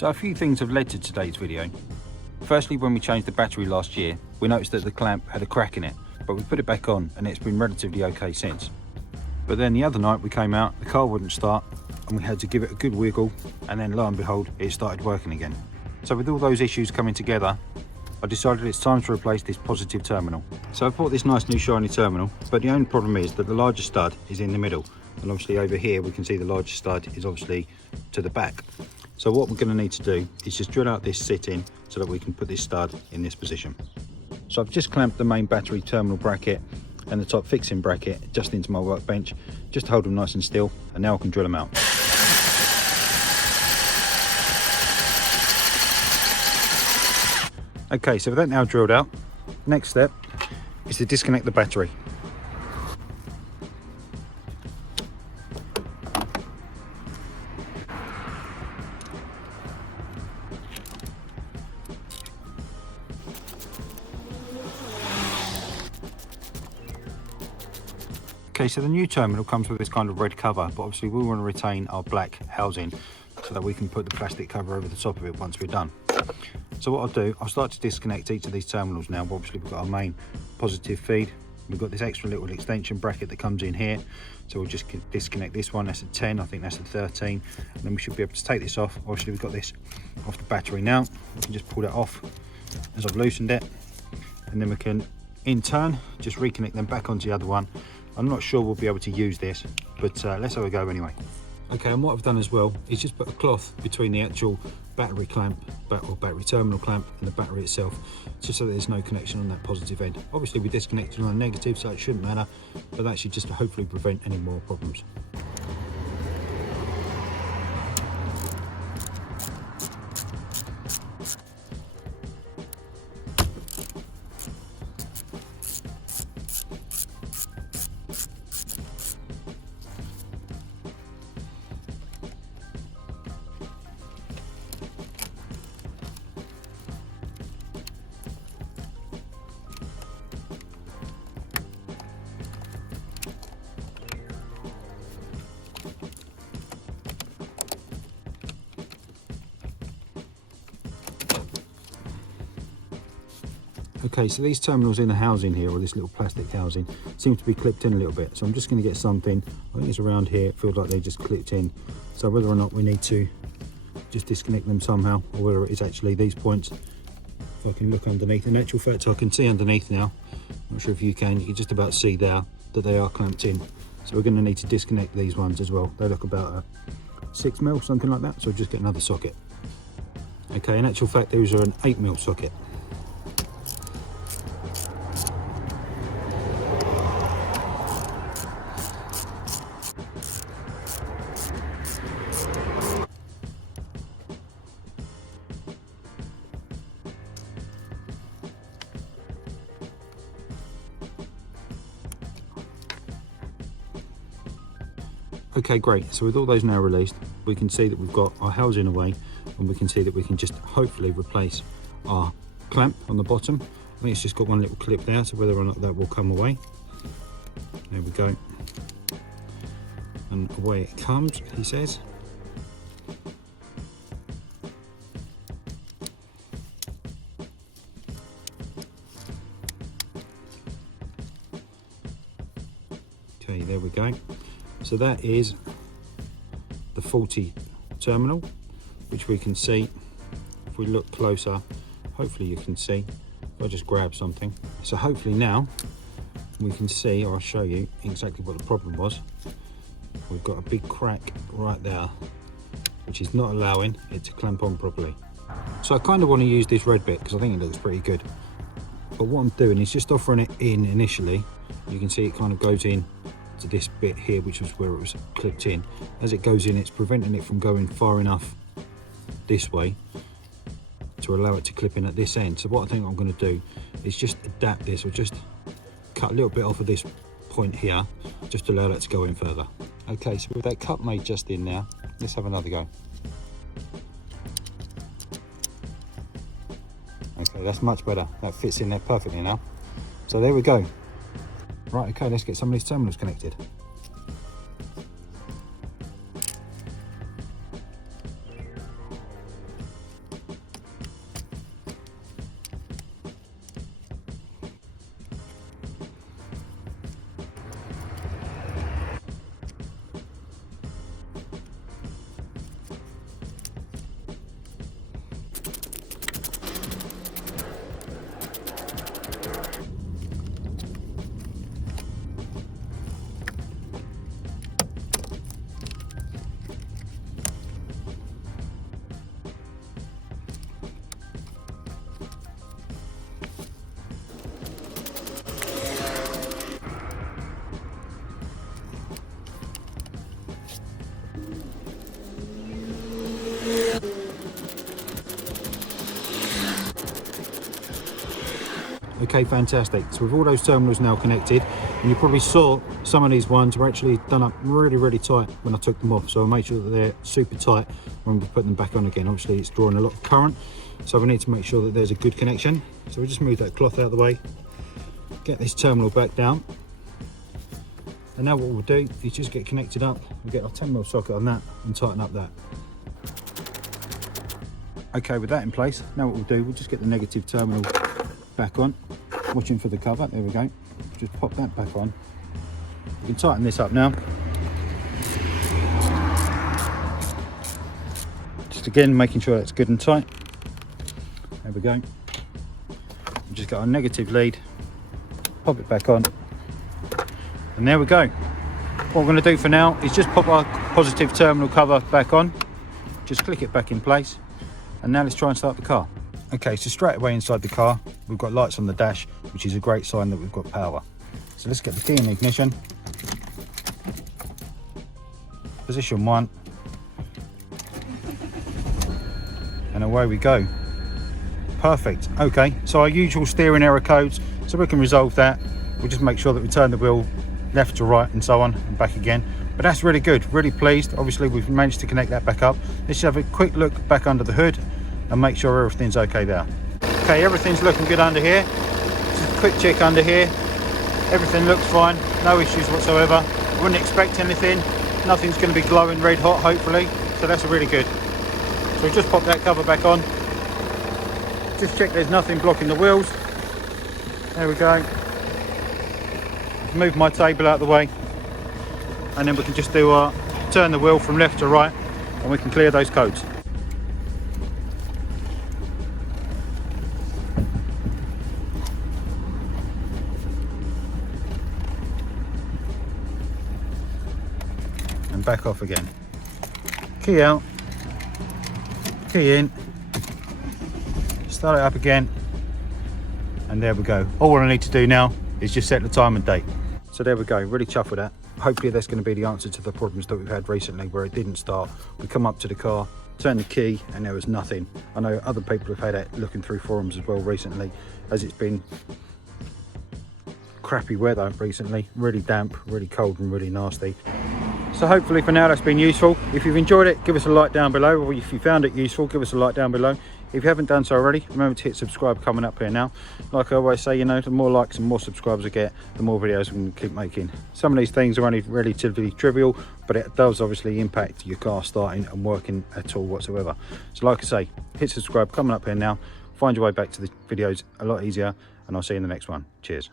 So a few things have led to today's video. Firstly, when we changed the battery last year, we noticed that the clamp had a crack in it, but we put it back on and it's been relatively okay since. But then the other night we came out, the car wouldn't start and we had to give it a good wiggle, and then lo and behold, it started working again. So with all those issues coming together, I decided it's time to replace this positive terminal. So I've bought this nice new shiny terminal, but the only problem is that the larger stud is in the middle, and obviously over here we can see the larger stud is obviously to the back. So what we're going to need to do is just drill out this sit-in so that we can put this stud in this position. So I've just clamped the main battery terminal bracket and the top fixing bracket just into my workbench, just to hold them nice and still, and now I can drill them out. Okay, so with that now drilled out, next step is to disconnect the battery. Okay, so the new terminal comes with this kind of red cover, but obviously we want to retain our black housing so that we can put the plastic cover over the top of it once we're done. So what I'll do, I'll start to disconnect each of these terminals now. Obviously we've got our main positive feed, we've got this extra little extension bracket that comes in here, so we'll just disconnect this one. That's a 10, I think that's a 13, and then we should be able to take this off. Obviously we've got this off the battery now, we can just pull that off as I've loosened it, and then we can in turn just reconnect them back onto the other one. I'm not sure we'll be able to use this, but let's have a go anyway. Okay, and what I've done as well is just put a cloth between the actual battery clamp, or battery terminal clamp, and the battery itself, just so that there's no connection on that positive end. Obviously we disconnected on the negative, so it shouldn't matter, but that should just hopefully prevent any more problems. Okay, so these terminals in the housing here, or this little plastic housing, seem to be clipped in a little bit. So I'm just going to get something, I think it's around here, it feels like they just clipped in. So whether or not we need to just disconnect them somehow, or whether it is actually these points, if I can look underneath. In actual fact, I can see underneath now, I'm not sure if you can just about see there that they are clamped in. So we're going to need to disconnect these ones as well. They look about 6mm, something like that, so we'll just get another socket. Okay, in actual fact, these are an 8mm socket. Okay, great. So with all those now released, we can see that we've got our housing away, and we can see that we can just hopefully replace our clamp on the bottom. I think it's just got one little clip there, so whether or not that will come away. There we go. And away it comes, he says. Okay, there we go. So that is the faulty terminal, which we can see if we look closer. Hopefully you can see if I just grab something. So hopefully now we can see, or I'll show you exactly what the problem was. We've got a big crack right there, which is not allowing it to clamp on properly. So I kind of want to use this red bit because I think it looks pretty good. But what I'm doing is just offering it in initially. You can see it kind of goes in to this bit here, which was where it was clipped in. As it goes in, it's preventing it from going far enough this way to allow it to clip in at this end. So what I think I'm going to do is just adapt this, or just cut a little bit off of this point here, just to allow that to go in further. Okay, so with that cut made just in now, let's have another go. Okay, that's much better. That fits in there perfectly now. So there we go. Right, okay, let's get some of these terminals connected. Okay, fantastic. So with all those terminals now connected, and you probably saw some of these ones were actually done up really tight when I took them off, so I made sure that they're super tight when we put them back on again. Obviously it's drawing a lot of current, so we need to make sure that there's a good connection. So we just move that cloth out of the way, get this terminal back down, and now what we'll do is just get connected up. We'll get our 10mm socket on that and tighten up that. Okay, with that in place, now what we'll do, we'll just get the negative terminal back on, watching for the cover. There we go. Just pop that back on. You can tighten this up now. Just again making sure that's good and tight. There we go. We've just got our negative lead, pop it back on, and there we go. What we're going to do for now is just pop our positive terminal cover back on, just click it back in place, and now let's try and start the car. Okay, so straight away inside the car, we've got lights on the dash, which is a great sign that we've got power. So let's get the key in the ignition. Position 1. And away we go. Perfect. Okay, so our usual steering error codes, so we can resolve that. We'll just make sure that we turn the wheel left to right and so on, and back again. But that's really good, really pleased. Obviously we've managed to connect that back up. Let's have a quick look back under the hood and make sure everything's okay there. Okay, everything's looking good under here. Just a quick check under here. Everything looks fine, no issues whatsoever. Wouldn't expect anything. Nothing's going to be glowing red hot, hopefully. So that's really good. So we just pop that cover back on. Just check there's nothing blocking the wheels. There we go. Move my table out of the way, and then we can just do our turn the wheel from left to right, and we can clear those codes. And back off again. Key out, key in, start it up again, and there we go. All I need to do now is just set the time and date. So there we go, really chuffed with that. Hopefully that's going to be the answer to the problems that we've had recently where it didn't start. We come up to the car, turn the key, and there was nothing. I know other people have had it looking through forums as well recently, as it's been crappy weather recently, really damp, really cold and really nasty. So hopefully for now that's been useful. If you've enjoyed it, give us a like down below, or if you found it useful, give us a like down below. If you haven't done so already, remember to hit subscribe coming up here now. Like I always say, you know, the more likes and more subscribers I get, the more videos we can keep making. Some of these things are only relatively trivial, but it does obviously impact your car starting and working at all whatsoever. So like I say, hit subscribe coming up here now. Find your way back to the videos a lot easier, and I'll see you in the next one. Cheers.